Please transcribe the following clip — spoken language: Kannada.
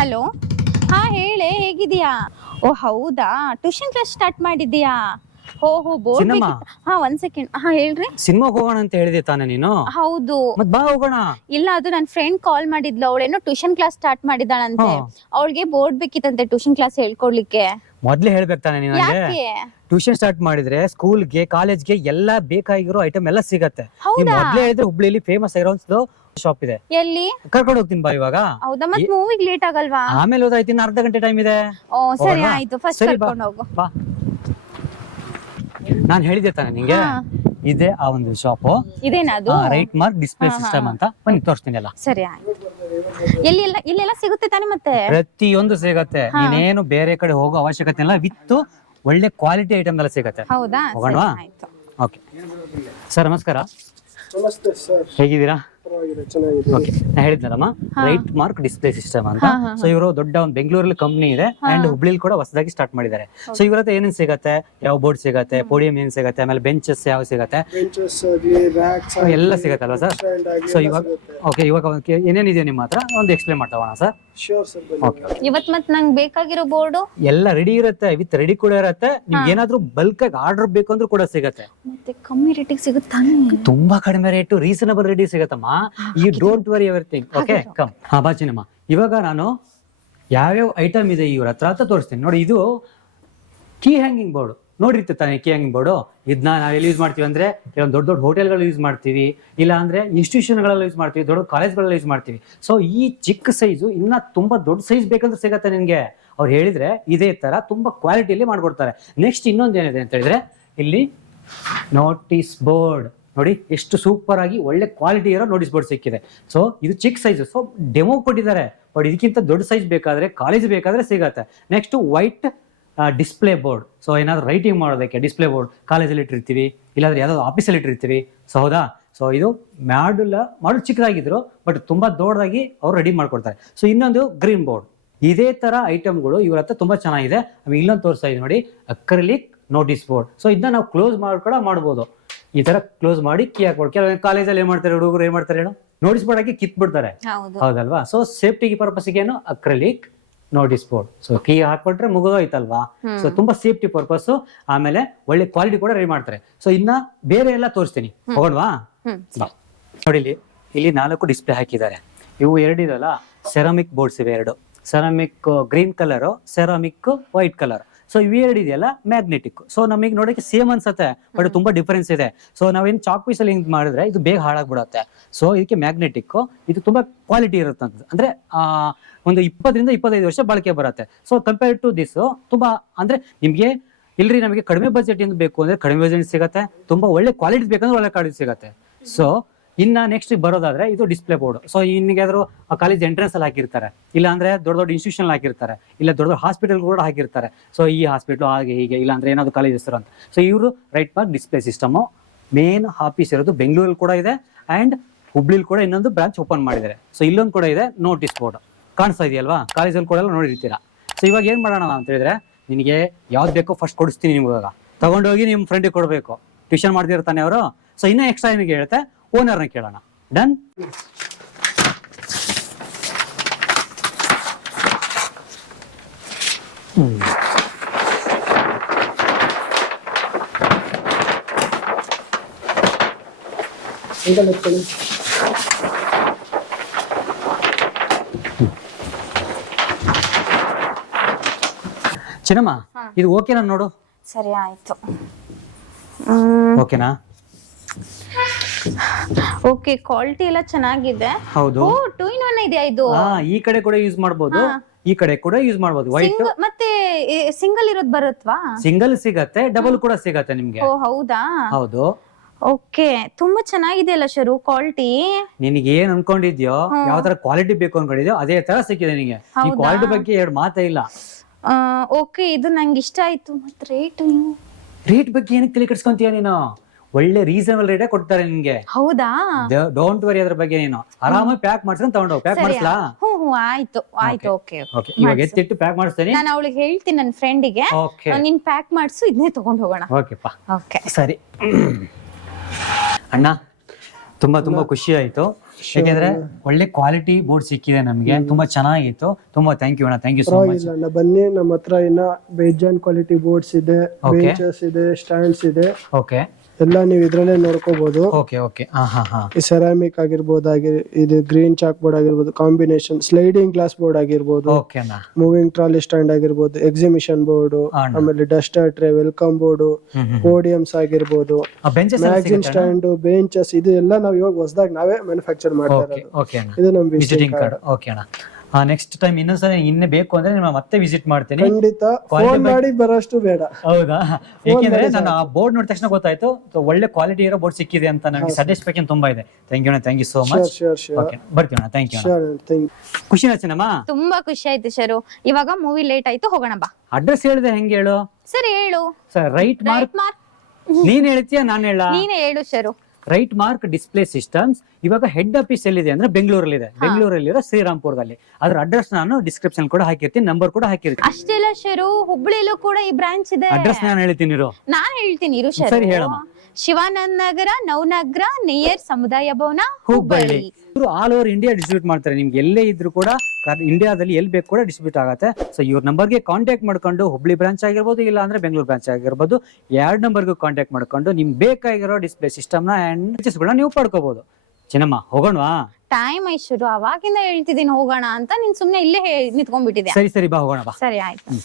ಹಲೋ. ಹಾ ಹೇಳೆ, ಹೇಗಿದೀಯಾ? ಓ ಹೌದಾ, ಟ್ಯೂಷನ್ ಕ್ಲಾಸ್ ಸ್ಟಾರ್ಟ್ ಮಾಡಿದೀಯಾ? ಓಹೋ ಬೋರ್ಡ್ ಚಿನ್ನಮ್ಮ, ಹಾ ಒಂದ್ ಸೆಕೆಂಡ್. ಹಾ ಹೇಳ್ರಿ. ಸಿನಿಮಾಗ್ ಹೋಗೋಣ ಅಂತ ಹೇಳಿದೆ ತಾನೆ ನೀನು? ಹೌದು. ಮತ್ ಬಾ ಹೋಗೋಣ. ಇಲ್ಲ, ಅದು ನನ್ನ ಫ್ರೆಂಡ್ ಕಾಲ್ ಮಾಡಿದ್ಲು, ಅವಳೇನೋ ಟ್ಯೂಷನ್ ಕ್ಲಾಸ್ ಸ್ಟಾರ್ಟ್ ಮಾಡಿದಾಳಂತೆ. ಅವಳಿಗೆ ಬೋರ್ಡ್ ಬೇಕಿತ್ತಂತೆ ಟ್ಯೂಷನ್ ಕ್ಲಾಸ್ ಹೇಳ್ಕೊಡ್ಲಿಕ್ಕೆ. ಮೊದ್ಲೇ ಹೇಳ್ಬೇಕು ತಾನೆ ನೀನು? ಯಾಕೆ? ಟ್ಯೂಷನ್ ಸ್ಟಾರ್ಟ್ ಮಾಡಿದ್ರೆ ಸ್ಕೂಲ್ಗೆ ಕಾಲೇಜ್ಗೆ ಎಲ್ಲ ಬೇಕಾಗಿರೋ ಐಟಮ್ ಎಲ್ಲ ಸಿಗತ್ತೆ. ನೀವ್ ಹೌದಾ? ಮೊದ್ಲೇ ಹೇಳಿದ್ರೆ ಹುಬ್ಳಿಲಿ ಫೇಮಸ್ ಆಗಿರೋ ಒಂದು ಶಾಪ್ ಇದೆ, ಎಲ್ಲಿ? ಕರ್ಕೊಂಡು ಹೋಗ್ತೀನಿ ಬಾ ಇವಾಗ. ಹೌದಾ, ಮತ್ ಮೂವಿಗೆ ಲೇಟ್ ಆಗಲ್ವಾ? ಆಮೇಲೆ ಹೋದಾಯ್ತು, ಇನ್ನು ಅರ್ಧ ಗಂಟೆ ಟೈಮ್ ಇದೆ. ಓ ಸರಿ ಹೋಗೋಣ? ಆಯ್ತು, ಫಸ್ಟ್ ಸರಿ, ಬಾ. ಕರ್ಕೊಂಡು ಹೋಗು. ಬಾ. ನಾನ್ ಹೇಳಿದ್ದೆ ತಾನೆ ನಿಂಗೆ, ಹಾ. ಇದೇ ಆ ಒಂದು ಶಾಪ್. ಇದೇನಾ ಅದು? ರೈಟ್ ಮಾರ್ಕ್ ಡಿಸ್ಪ್ಲೇ ಹಾ, ಹಾ, ಸಿಸ್ಟಮ್ ಹಾ. ಅಂತ. ಬನ್ನಿ ತೋರಿಸ್ತೀನಿ ಎಲ್ಲ. ಸರಿ ಆಯ್ತು. ಇಲ್ಲೆಲ್ಲ ಸಿಗುತ್ತೆ ತಾನೆ ಮತ್ತೆ? ಪ್ರತಿಯೊಂದು ಸಿಗತ್ತೆ, ಹಾ. ನೀನೇನು ಬೇರೆ ಕಡೆ ಹೋಗೋ ಅವಶ್ಯಕತೆ ಇಲ್ಲ. ವಿತ್ ಒಳ್ಳೆ ಕ್ವಾಲಿಟಿ ಐಟಮ್ ಎಲ್ಲ ಸಿಗತ್ತೆ. ಹೌದಾ? ಸರಿ ಹೋಗೋಣವಾ? ಆಯ್ತು. ಓಕೆ ಸರ್, ನಮಸ್ಕಾರ. ನಮಸ್ತೆ ಸರ್, ಹೇಗಿದ್ದೀರಾ? ಪರವಾಗಿಲ್ಲ, ಚೆನ್ನಾಗಿದೆ. ಓಕೆ, ನಾ ಹೇಳಿದ್ನಲ್ಲಮ್ಮ, ಹಾ. ರೈಟ್ ಮಾರ್ಕ್ ಡಿಸ್ಪ್ಲೇ ಸಿಸ್ಟಮ್ ಅಂತ. ಹಾ, ಹಾ, ಸೊ ಇವರು ದೊಡ್ಡ ಒಂದು ಬೆಂಗಳೂರಲ್ಲಿ ಕಂಪ್ನಿ ಇದೆ, ಅಂಡ್ ಹುಬ್ಳಿಲಿ ಕೂಡ ಹೊಸದಾಗಿ ಸ್ಟಾರ್ಟ್ ಮಾಡಿದ್ದಾರೆ. ಸೊ ಇವ್ರ ಹತ್ರ ಏನೇನ್ ಸಿಗತ್ತೆ, ಯಾವ ಬೋರ್ಡ್ ಸಿಗತ್ತೆ, ಪೋಡಿಯಂ ಏನ್ ಸಿಗತ್ತೆ, ಆಮೇಲೆ ಬೆಂಚಸ್ ಯಾವ ಸಿಗತ್ತೆ, ಬೆಂಚಸ್ ಆಗಲಿ, ರ್ಯಾಕ್ಸ್ ಎಲ್ಲ ಸಿಗತ್ತಲ್ವಾ ಸರ್? ಸೊ ಇವಾಗ ಓಕೆ, ಇವಾಗ ಏನೇನಿದೆ ನಿಮ್ಮ ಹತ್ರ ಒಂದು ಎಕ್ಸ್ಪ್ಲೇನ್ ಮಾಡ್ತಾ ಹೋಗೋಣ ಸರ್. ಶ್ಯೂರ್ ಸರ್, ಓಕೆ, ಇವತ್ ಮತ್ ನಂಗೆ ಬೇಕಾಗಿರೋ ಬೋರ್ಡು ಎಲ್ಲ ರೆಡಿ ಇರುತ್ತೆ, ವಿತ್ ರೆಡಿ ಕೂಡ ಇರುತ್ತೆ. ನಿಮ್ಗೆ ಏನಾದ್ರೂ ಬಲ್ಕ್ ಆಗಿ ಆರ್ಡರ್ ಬೇಕು ಅಂದ್ರೂ ಕೂಡ ಸಿಗತ್ತೆ. ಮತ್ತೆ ಕಮ್ಮಿ ರೇಟಿಗೆ ಸಿಗುತ್ತಾನೆ? ತುಂಬಾ ಕಡಿಮೆ ರೇಟು, ರೀಸನಬಲ್ ರೇಟ್ ಸಿಗತ್ತಮ್ಮ. You don't worry everything. Okay, come. ಹಾ ಬಾ ಚಿನ್ನಮ್ಮ, ಇವಾಗ ನಾನು ಯಾವ್ಯಾವ ಐಟಮ್ ಇದೆ ಇವ್ರ ಹತ್ರ ಅಂತ ತೋರಿಸ್ತೀನಿ. ನೋಡಿ, ಇದು ಕೀ ಹ್ಯಾಂಗಿಂಗ್ ಬೋರ್ಡ್ ನೋಡಿರ್ತೀವಿ ತಾನೆ. ಕೀ ಹ್ಯಾಂಗಿಂಗ್ ಬೋರ್ಡು ಇದನ್ನ ನಾವೆಲ್ಲಿ ಯೂಸ್ ಮಾಡ್ತೀವಿ ಅಂದ್ರೆ, ಕೆಲವೊಂದು ದೊಡ್ಡ ದೊಡ್ಡ ಹೋಟೆಲ್ಗಳು ಯೂಸ್ ಮಾಡ್ತೀವಿ, ಇಲ್ಲ ಅಂದ್ರೆ ಇನ್ಸ್ಟಿಟ್ಯೂಷನ್ಗಳಲ್ಲಿ ಯೂಸ್ ಮಾಡ್ತೀವಿ, ದೊಡ್ಡ ಕಾಲೇಜ್ಗಳಲ್ಲಿ ಯೂಸ್ ಮಾಡ್ತೀವಿ. ಸೊ ಈ ಚಿಕ್ಕ ಸೈಜು ಇನ್ನ ತುಂಬಾ ದೊಡ್ಡ ಸೈಜ್ ಬೇಕಂದ್ರೆ ಸಿಗತ್ತೆ ನಿನ್ಗೆ. ಅವ್ರು ಹೇಳಿದ್ರೆ ಇದೇ ತರ ತುಂಬಾ ಕ್ವಾಲಿಟಿಯಲ್ಲಿ ಮಾಡ್ಕೊಡ್ತಾರೆ. ನೆಕ್ಸ್ಟ್ ಇನ್ನೊಂದು ಏನಿದೆ ಅಂತ ಹೇಳಿದ್ರೆ, ಇಲ್ಲಿ ನೋಟಿಸ್ ಬೋರ್ಡ್ ನೋಡಿ, ಎಷ್ಟು ಸೂಪರ್ ಆಗಿ ಒಳ್ಳೆ ಕ್ವಾಲಿಟಿ ಇರೋ ನೋಟಿಸ್ ಬೋರ್ಡ್ ಸಿಕ್ಕಿದೆ. ಸೊ ಇದು ಚಿಕ್ಕ ಸೈಜ್, ಸೊ ಡೆಮೋ ಕೊಟ್ಟಿದ್ದಾರೆ. ಬಟ್ ಇದಕ್ಕಿಂತ ದೊಡ್ಡ ಸೈಜ್ ಬೇಕಾದ್ರೆ, ಕಾಲೇಜ್ ಬೇಕಾದ್ರೆ ಸಿಗತ್ತೆ. Next white display board. So ಏನಾದ್ರು ರೈಟಿಂಗ್ ಮಾಡೋದಕ್ಕೆ ಡಿಸ್ಪ್ಲೇ ಬೋರ್ಡ್ ಕಾಲೇಜಲ್ಲಿ ಇಟ್ಟಿರ್ತೀವಿ, ಇಲ್ಲಾಂದ್ರೆ ಯಾವ್ದಾದ್ರು ಆಫೀಸಲ್ಲಿ ಇಟ್ಟಿರ್ತೀವಿ. ಸೊ ಹೌದಾ? ಸೊ ಇದು ಮಾಡ್ಯೂಲ್ ಚಿಕ್ಕದಾಗಿದ್ರು, ಬಟ್ ತುಂಬಾ ದೊಡ್ಡದಾಗಿ ಅವ್ರು ರೆಡಿ ಮಾಡ್ಕೊಡ್ತಾರೆ. ಸೊ ಇನ್ನೊಂದು ಗ್ರೀನ್ ಬೋರ್ಡ್. ಇದೇ ತರ ಐಟಮ್ಗಳು ಇವ್ರ ಹತ್ರ ತುಂಬಾ ಚೆನ್ನಾಗಿದೆ. ಆಮೇಲೆ ಇಲ್ಲೊಂದು ತೋರಿಸ್ತಾ ಇದೆ ನೋಡಿ, ಅಕ್ರಿಲಿಕ್ ನೋಟಿಸ್ ಬೋರ್ಡ್. ಸೊ ಇದನ್ನ ನಾವು ಕ್ಲೋಸ್ ಮಾಡ್ಕೊಳ ಮಾಡ್ಬೋದು. ಈ ತರ ಕ್ಲೋಸ್ ಮಾಡಿ ಕೀ ಹಾಕ್ಬೋದು. ಕೆಲವು ಕಾಲೇಜಲ್ಲಿ ಏನ್ ಮಾಡ್ತಾರೆ ಹುಡುಗರು, ಏನ್ ಮಾಡ್ತಾರೆ ಹೇಳು, ನೋಟಿಸ್ ಬೋರ್ಡ್ ಹಾಕಿ ಕಿತ್ ಬಿಡ್ತಾರೆ, ಹೌದಲ್ವಾ? ಸೊ ಸೇಫ್ಟಿ ಪರ್ಪಸ್ಗೆ ಏನು acrylic notice board. So key ಹಾಕ್ಬಿಟ್ರೆ ಮುಗಿದೋಯ್ತಲ್ವಾ? ಸೊ ತುಂಬಾ ಸೇಫ್ಟಿ ಪರ್ಪಸ್. ಆಮೇಲೆ ಒಳ್ಳೆ ಕ್ವಾಲಿಟಿ ಕೂಡ ರೆಡಿ ಮಾಡ್ತಾರೆ. ಸೊ ಇನ್ನ ಬೇರೆ ಎಲ್ಲ ತೋರಿಸ್ತೀನಿ, ಹೋಗೋಣವಾ? ನೋಡಿ, ಇಲ್ಲಿ 4 ಡಿಸ್ಪ್ಲೇ ಹಾಕಿದ್ದಾರೆ. ಇವು 2 ಇದಲ್ಲ, ಸೆರಾಮಿಕ್ ಬೋರ್ಡ್ಸ್ ಇವೆ 2. Ceramic green colour, ceramic white colour. So ಇವೆರಡು ಇದೆಯಲ್ಲ ಮ್ಯಾಗ್ನೆಟಿಕ್. ಸೊ ನಮಗೆ ನೋಡಕ್ಕೆ ಸೇಮ್ ಅನ್ಸುತ್ತೆ, ಬಟ್ ತುಂಬಾ ಡಿಫರೆನ್ಸ್ ಇದೆ. ಸೊ ನಾವೇನ್ ಚಾಕ್ ಪೀಸ್ ಅಲ್ಲಿ ಹಿಂಗ್ ಮಾಡಿದ್ರೆ ಇದು ಬೇಗ ಹಾಳಾಗ್ಬಿಡುತ್ತೆ. ಸೊ ಇದಕ್ಕೆ ಮ್ಯಾಗ್ನೆಟಿಕ್, ಇದು ತುಂಬಾ ಕ್ವಾಲಿಟಿ ಇರುತ್ತೆ ಅಂತ. ಅಂದ್ರೆ ಒಂದು 20 ರಿಂದ 25 ವರ್ಷ ಬಾಳಿಕೆ ಬರುತ್ತೆ. ಸೊ ಕಂಪೇರ್ ಟು ದಿಸ್ ತುಂಬಾ, ಅಂದ್ರೆ ನಿಮ್ಗೆ ಇಲ್ರಿ ನಮಗೆ ಕಡಿಮೆ ಬಜೆಟ್ ಇಂದ ಬೇಕು ಅಂದ್ರೆ ಕಡಿಮೆ ಬಜೆಟ್ ಸಿಗತ್ತೆ, ತುಂಬಾ ಒಳ್ಳೆ ಕ್ವಾಲಿಟಿ ಬೇಕಂದ್ರೆ ಒಳ್ಳೆ ಕ್ವಾಲಿಟಿ ಸಿಗತ್ತೆ. ಸೊ ಇನ್ನ ನೆಕ್ಸ್ಟ್ ಬರೋದಾದ್ರೆ ಇದು ಡಿಸ್ಪ್ಲೇ ಬೋರ್ಡ್. ಸೊ ಇನ್ನಿಗಾದ್ರು ಕಾಲೇಜ್ ಎಂಟ್ರೆನ್ಸ್ ಅಲ್ಲಿ ಹಾಕಿರ್ತಾರೆ, ಇಲ್ಲ ಅಂದ್ರೆ ದೊಡ್ಡ ದೊಡ್ಡ ಇನ್ಸ್ಟಿಟ್ಯೂಷನ್ ಹಾಕಿರ್ತಾರೆ, ಇಲ್ಲ ದೊಡ್ಡ ದೊಡ್ಡ ಹಾಸ್ಪಿಟಲ್ ಕೂಡ ಹಾಕಿರ್ತಾರೆ. ಸೊ ಈ ಹಾಸ್ಪಿಟಲ್ ಹಾಗೆ ಹೀಗೆ, ಇಲ್ಲ ಅಂದ್ರೆ ಏನಾದ್ರು ಕಾಲೇಜ್ ಹೆಸರು ಅಂತ. ಸೊ ಇವರು right mark display system main office ಇರೋದು ಬೆಂಗಳೂರಲ್ಲಿ ಕೂಡ ಇದೆ, ಅಂಡ್ ಹುಬ್ಳಿಲಿ ಕೂಡ ಇನ್ನೊಂದು ಬ್ರಾಂಚ್ ಓಪನ್ ಮಾಡಿದ್ದಾರೆ. ಸೊ ಇಲ್ಲೊಂದು ಕೂಡ ಇದೆ ನೋಟಿಸ್ ಬೋರ್ಡ್, ಕಾಣಿಸ್ತಾ ಇದೆಯಲ್ವಾ? ಕಾಲೇಜಲ್ಲಿ ಕೂಡ ಎಲ್ಲ ನೋಡಿರ್ತೀರಾ. ಸೊ ಇವಾಗ ಏನ್ ಮಾಡೋಣ ಅಂತ ಹೇಳಿದ್ರೆ, ನಿನಗೆ ಯಾವ್ದು ಬೇಕೋ ಫಸ್ಟ್ ಕೊಡಿಸ್ತೀನಿ ನಿಮ್ಗೆ. ಇವಾಗ ತಗೊಂಡೋಗಿ ನಿಮ್ಮ ಫ್ರೆಂಡಿಗೆ ಕೊಡಬೇಕು, ಟ್ಯೂಷನ್ ಮಾಡ್ತಿರ್ತಾನೆ ಅವರು. ಸೊ ಇನ್ನೂ ಎಕ್ಸ್ಟ್ರಾ ನಿಮಗೆ ಹೇಳುತ್ತೆ, ಓನರ್ನ ಕೇಳೋಣ. ಡನ್? ಚಿನ್ನಮ್ಮ, ಇದು ಓಕೆನಾ ನೋಡು? ಸರಿ ಆಯ್ತು. ಓಕೆನಾ? ಓಕೆ, ಕ್ವಾಲಿಟಿ ಎಲ್ಲ ಚೆನ್ನಾಗಿದೆ. ಹೌದು. ಓ 2 in 1 ಇದೆಯಾ ಇದು? ಈ ಕಡೆ ಕೂಡ ಯೂಸ್ ಮಾಡ್ಬೋದು, ಈ ಕಡೆ ಕೂಡ ಯೂಸ್ ಮಾಡ್ಬೋದು. ವೈಟ್ ಮತ್ತೆ ಸಿಂಗಲ್ ಇರೋದ್ ಬರುತ್ವಾ? ಸಿಂಗಲ್ ಸಿಗತ್ತೆ, ಡಬಲ್ ಕೂಡ ಸಿಗತ್ತೆ ನಿಮ್ಗೆ. ಓ ಹೌದಾ? ಹೌದು. ಓಕೆ, ತುಂಬಾ ಚೆನ್ನಾಗಿದೆ ಅಲ್ಲ ಶರು ಕ್ವಾಲಿಟಿ. ನಿನಗೆ ಏನ್ ಅನ್ಕೊಂಡಿದ್ಯೋ, ಯಾವ ತರ ಕ್ವಾಲಿಟಿ ಬೇಕು ಅನ್ಕೊಂಡಿದ್ಯೋ ಅದೇ ತರ ಸಿಕ್ಕಿದೆ ನಿನಗೆ. ಈ ಕ್ವಾಲಿಟಿ ಬಗ್ಗೆ 2 ಮಾತೇ ಇಲ್ಲ. ಓಕೆ, ಇದು ನಂಗೆ ಇಷ್ಟ ಆಯ್ತು. ಮತ್ತೆ ರೇಟ್ ಬಗ್ಗೆ ಏನಕ್ಕೆ ತಲೆ ಕೆಡಿಸ್ಕೊಂತೀಯ ನೀನು? ಒಳ್ಳೆ ರೀಸನಬಲ್ ರೇಟೇ ಕೊಡ್ತಾರೆ ನಿನ್ಗೆ. ಹೌದಾ? ಡೋಂಟ್ ವರಿ ಅದ್ರ ಬಗ್ಗೆ. ನೀನು ಆರಾಮಾಗಿ ಪ್ಯಾಕ್ ಮಾಡ್ಸ್ಕೊಂಡು ತಗೊಂಡೋಗಿ. ಪ್ಯಾಕ್ ಮಾಡಿಸ್ಲಾ? ಆಯ್ತು ಆಯ್ತು. ಓಕೆ ಓಕೆ, ಇವಾಗ ಎತ್ತಿಟ್ಟು ಪ್ಯಾಕ್ ಮಾಡಿಸ್ತೀನಿ. ನಾನು ಅವಳಿಗೆ ಹೇಳ್ತೀನಿ, ನನ್ನ ಫ್ರೆಂಡಿಗೆ, ನೀನ್ ಪ್ಯಾಕ್ ಮಾಡಿಸು, ಇದನ್ನೇ ತಗೊಂಡ್ ಹೋಗೋಣ. ಓಕೆಪ್ಪ, ಓಕೆ ಸರಿ. ಅಣ್ಣ, ತುಂಬಾ ಖುಷಿ ಆಯ್ತು. ಯಾಕೆಂದ್ರೆ ಒಳ್ಳೆ ಕ್ವಾಲಿಟಿ ಬೋರ್ಡ್ ಸಿಕ್ಕಿದೆ ನಮ್ಗೆ, ತುಂಬಾ ಚೆನ್ನಾಗಿತ್ತು. ತುಂಬಾ ಥ್ಯಾಂಕ್ ಯು ಅಣ್ಣ, ಥ್ಯಾಂಕ್ ಯು ಸೋ ಮಚ್. ಪರವಾಗಿಲ್ಲ ಅಣ್ಣ, ಬನ್ನಿ ನಮ್ಮ ಹತ್ರ ಇನ್ನ ಬೇಜಾನ್ ಕ್ವಾಲಿಟಿ ಬೋರ್ಡ್ಸ್ ಇದೆ, Okay. ಬೆಂಚಸ್ ಇದೆ, ಸ್ಟ್ಯಾಂಡ್ಸ್ ಇದೆ, ಓಕೆ ಎಲ್ಲ ನೀವು ಇದ್ರಲ್ಲೇ ನೋಡ್ಕೋಬಹುದು. ಓಕೆ ಓಕೆ ಹಾ ಹಾ ಹಾ ಈ ಸೆರಾಮಿಕ್ ಆಗಿರ್ಬೋದು, ಇದು ಗ್ರೀನ್ ಚಾಕ್ ಬೋರ್ಡ್ ಆಗಿರ್ಬೋದು, ಕಾಂಬಿನೇಷನ್ ಸ್ಲೈಡಿಂಗ್ ಗ್ಲಾಸ್ ಬೋರ್ಡ್ ಆಗಿರ್ಬೋದು, ಓಕೆ ಅಣ್ಣ. ಮೂವಿಂಗ್ ಟ್ರಾಲಿ ಸ್ಟ್ಯಾಂಡ್ ಆಗಿರ್ಬೋದು, ಎಕ್ಸಿಬಿಷನ್ ಬೋರ್ಡ್, ಅಣ್ಣ. ಆಮೇಲೆ ಡಸ್ಟರ್ ಟ್ರೇ, ವೆಲ್ಕಮ್ ಬೋರ್ಡ್, ಪೋಡಿಯಮ್ಸ್ ಆಗಿರ್ಬೋದು, ಬೆಂಚಸ್ ಮ್ಯಾಗ್ಝಿನ್ ಸ್ಟ್ಯಾಂಡ್, ಬೆಂಚಸ್, ಇದು ಎಲ್ಲ ನಾವು ಇವಾಗ ಹೊಸದಾಗಿ ನಾವೇ ಮ್ಯಾನುಫ್ಯಾಕ್ಚರ್ ಮಾಡ್ತಾ ಓಕೆ ಇರೋದು. ಓಕೆ ಅಣ್ಣ. ಇದು ನಮ್ಮ ವಿಸಿಟಿಂಗ್ ವಿಸಿಟಿಂಗ್ ಕಾರ್ಡ್. ಓಕೆ ಅಣ್ಣ. ನೆಕ್ಸ್ಟ್ ಟೈಮ್ ಇನ್ನೊಂದ್ಸಲ ಇನ್ನೇ ಬೇಕು ಅಂದ್ರೆ ನಿಮ್ಮ ಮತ್ತೆ ವಿಸಿಟ್ ಮಾಡ್ತೀನಿ. ಖಂಡಿತ Quality ಫೋನ್ ಮಾಡಿ ಬರೋಷ್ಟು ಬೇಡ. ಹೌದಾ? ಯಾಕೆಂದ್ರೆ ನಾನು ಆ ಬೋರ್ಡ್ ನೋಡಿದ ತಕ್ಷಣ ಗೊತ್ತಾಯ್ತು so ಒಳ್ಳೆ ಕ್ವಾಲಿಟಿ ಇರೋ ಬೋರ್ಡ್ ಸಿಕ್ಕಿದೆ ಅಂತ. ನನಗೆ ಸ್ಯಾಟಿಸ್ಫ್ಯಾಕ್ಷನ್ ತುಂಬಾ ಇದೆ. ಥ್ಯಾಂಕ್ ಯು ಅಣ್ಣ, thank you so much. Sure okay ಬರ್ತೀವಿ ಅಣ್ಣ, ಥ್ಯಾಂಕ್ ಯು ಅಣ್ಣ. ಶೋರ್ ಥ್ಯಾಂಕ್ ಖುಷಿ ಆಯ್ತೇನಮ್ಮ? ತುಂಬಾ ಖುಷಿ ಆಯ್ತು ಶರು. ಇವಾಗ ಮೂವಿ ಲೇಟ್ ಆಯ್ತು, ಹೋಗೋಣ ಬಾ. ಅಡ್ರೆಸ್ ಹೇಳಿದೆ ಹೆಂಗೆ ಹೇಳು ಸರಿ ಹೇಳು. Sir? Right mark right mark ನೀನ್ ಹೇಳ್ತೀಯ ನಾನು ಹೇಳ? ನೀನೇ ಹೇಳು Sharu. Right mark display systems ಇವಾಗ ಹೆಡ್ ಆಫೀಸ್ ಎಲ್ಲಿದೆ ಅಂದ್ರೆ ಬೆಂಗಳೂರಲ್ಲಿ ಇದೆ. ಬೆಂಗಳೂರಲ್ಲಿರೋ ಶ್ರೀರಾಮ್ಪುರದಲ್ಲಿ. ಅದ್ರ ಅಡ್ರೆಸ್ ನಾನು ಡಿಸ್ಕ್ರಿಪ್ಷನ್ ಕೂಡ ಹಾಕಿರ್ತೀನಿ, ನಂಬರ್ ಕೂಡ ಹಾಕಿರ್ತೀನಿ. ಅಷ್ಟೆಲ್ಲ ಶರು, ಹುಬ್ಳಿಲೂ ಕೂಡ ಈ ಬ್ರಾಂಚ್ ಇದೆ. ಅಡ್ರೆಸ್ ನಾನು ಹೇಳ್ತೀನಿ ಇರು. ನಾನ್ ಹೇಳ್ತೀನಿ ಇರು ಸರಿ, ಶರು. ಹೇಳಮ್ಮ. ಶಿವಾನಂದ ನಗರ, ನವನಗರ, ನಿಯರ್ ಸಮುದಾಯ ಭವನ, ಹುಬ್ಬಳ್ಳಿ. ಹುಬ್ಬಳ್ಳಿ. ಇವರು ಆಲ್ ಓವರ್ ಇಂಡಿಯಾ ಡಿಸ್ಟ್ರಿಬ್ಯೂಟ್ ಮಾಡ್ತಾರೆ. ನಿಮ್ಗೆ ಎಲ್ಲೇ ಇದ್ರು ಕೂಡ ಇಂಡಿಯಾದಲ್ಲಿ ಎಲ್ಲಿ ಬೇಕು ಕೂಡ ಡಿಸ್ಟ್ರಿಬ್ಯೂಟ್ ಆಗುತ್ತೆ. ಸೊ ಇವ್ರ ನಂಬರ್ಗೆ ಕಾಂಟ್ಯಾಕ್ಟ್ ಮಾಡ್ಕೊಂಡು ಹುಬ್ಳಿ ಬ್ರಾಂಚ್ ಆಗಿರ್ಬೋದು, ಇಲ್ಲ ಅಂದ್ರೆ ಬೆಂಗಳೂರು ಬ್ರಾಂಚ್ ಆಗಿರ್ಬೋದು, 2 ನಂಬರ್ಗೂ ಕಾಂಟ್ಯಾಕ್ಟ್ ಮಾಡ್ಕೊಂಡು ನಿಮ್ಗೆ ಬೇಕಾಗಿರೋ ಡಿಸ್ಪ್ಲೇ ಸಿಸ್ಟಮ್ನ ಅಂಡ್ ನೀವು ಪಡ್ಕೋಬಹುದು. ಚಿನ್ನಮ್ಮ ಹೋಗೋಣವಾ? ಟೈಮ್ ಐಶ್ವರು ಅವಾಗಿಂದ ಹೇಳ್ತಿದ್ದೀನಿ ಹೋಗೋಣ ಅಂತ, ನೀನ್ ಸುಮ್ನೆ ಇಲ್ಲೇ ನಿಂತ್ಕೊಂಡ್ಬಿಟ್ಟಿದ್ಯಾ. ಸರಿ ಸರಿ ಬಾ ಹೋಗೋಣ ಬಾ. ಸರಿ ಆಯ್ತು.